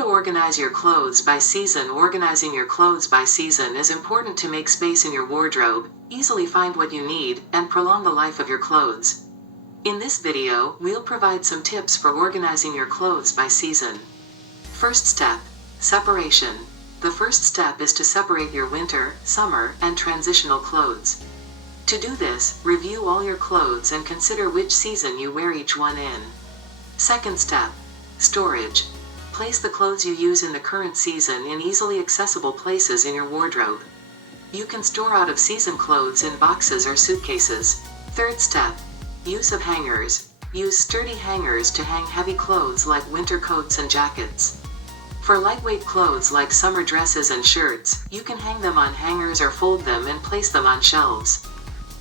to organize your clothes by season. Organizing your clothes by season is important to make space in your wardrobe, easily find what you need, and prolong the life of your clothes. In this video, we'll provide some tips for organizing your clothes by season. First step, separation. The first step is to separate your winter, summer, and transitional clothes. To do this, review all your clothes and consider which season you wear each one in. Second step, storage. Place the clothes you use in the current season in easily accessible places in your wardrobe. You can store out-of-season clothes in boxes or suitcases. Third step, use of hangers. Use sturdy hangers to hang heavy clothes like winter coats and jackets. For lightweight clothes like summer dresses and shirts, you can hang them on hangers or fold them and place them on shelves.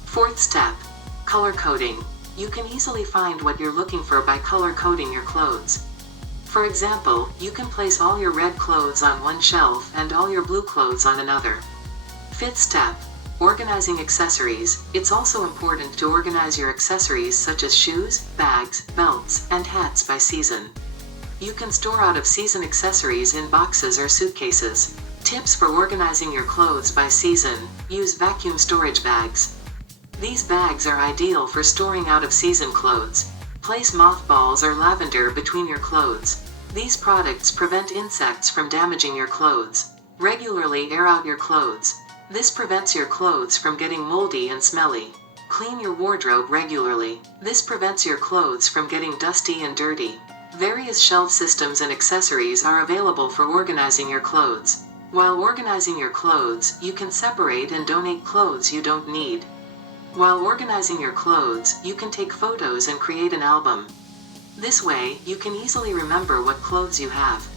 Fourth step, color coding. You can easily find what you're looking for by color coding your clothes. For example, you can place all your red clothes on one shelf and all your blue clothes on another. Fifth step, organizing accessories. It's also important to organize your accessories such as shoes, bags, belts, and hats by season. You can store out-of-season accessories in boxes or suitcases. Tips for organizing your clothes by season. Use vacuum storage bags. These bags are ideal for storing out-of-season clothes. Place mothballs or lavender between your clothes. These products prevent insects from damaging your clothes. Regularly air out your clothes. This prevents your clothes from getting moldy and smelly. Clean your wardrobe regularly. This prevents your clothes from getting dusty and dirty. Various shelf systems and accessories are available for organizing your clothes. While organizing your clothes, you can separate and donate clothes you don't need. While organizing your clothes, you can take photos and create an album. This way, you can easily remember what clothes you have.